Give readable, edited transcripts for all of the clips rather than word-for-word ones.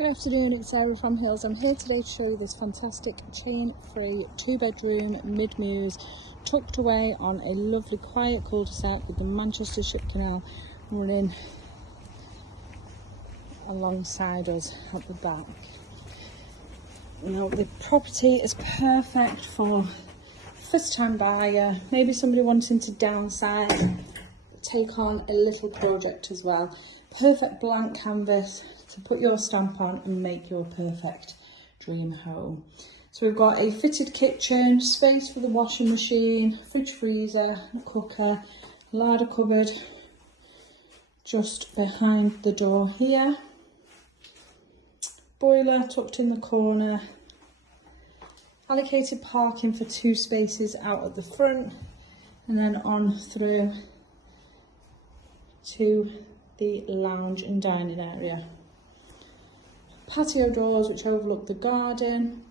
Good afternoon, it's Sarah from Hills. I'm here today to show you this fantastic chain-free 2-bedroom mid-mews tucked away on a lovely quiet cul-de-sac with the Manchester Shop Canal running alongside us at the back. Now the property is perfect for first-time buyer, maybe somebody wanting to downsize, take on a little project as well. Perfect blank canvas to put your stamp on and make your perfect dream home. So we've got a fitted kitchen, space for the washing machine, fridge freezer, cooker, larder cupboard just behind the door here, boiler tucked in the corner, allocated parking for 2 spaces out at the front, and then on through to the lounge and dining area. Patio doors which overlook the garden,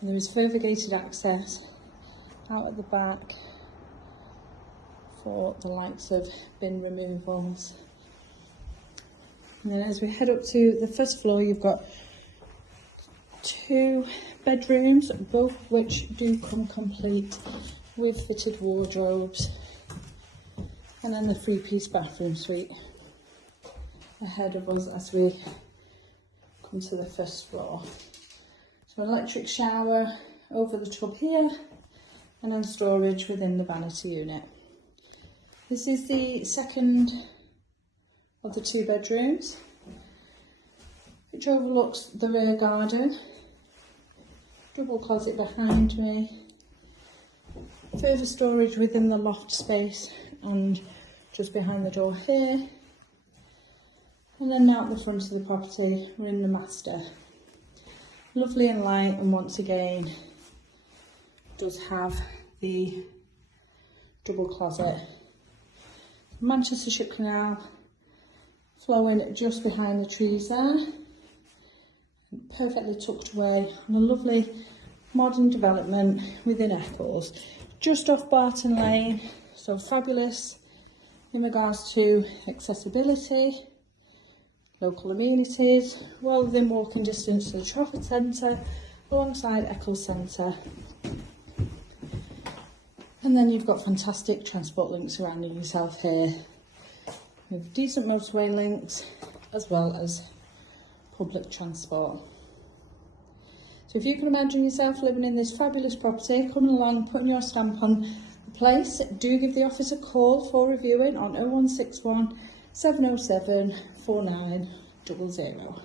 and there is further gated access out at the back for the likes of bin removals. And then as we head up to the first floor, you've got 2 bedrooms, both which do come complete with fitted wardrobes, and then the 3-piece bathroom suite ahead of us as we come to the first floor. So electric shower over the tub here, and then storage within the vanity unit. This is the second of the 2 bedrooms, which overlooks the rear garden. Double closet behind me, further storage within the loft space and just behind the door here. And then out the front of the property, we're in the master. Lovely and light, and once again does have the double closet. Manchester Shop Canal flowing just behind the trees there, perfectly tucked away on a lovely modern development within Eccles, just off Barton Lane, so fabulous in regards to accessibility, local amenities, well within walking distance to the Trafford Centre, alongside Eccles Centre. And then you've got fantastic transport links surrounding yourself here, with decent motorway links as well as public transport. So if you can imagine yourself living in this fabulous property, coming along, putting your stamp on the place, do give the office a call for reviewing on 0161 707 4900.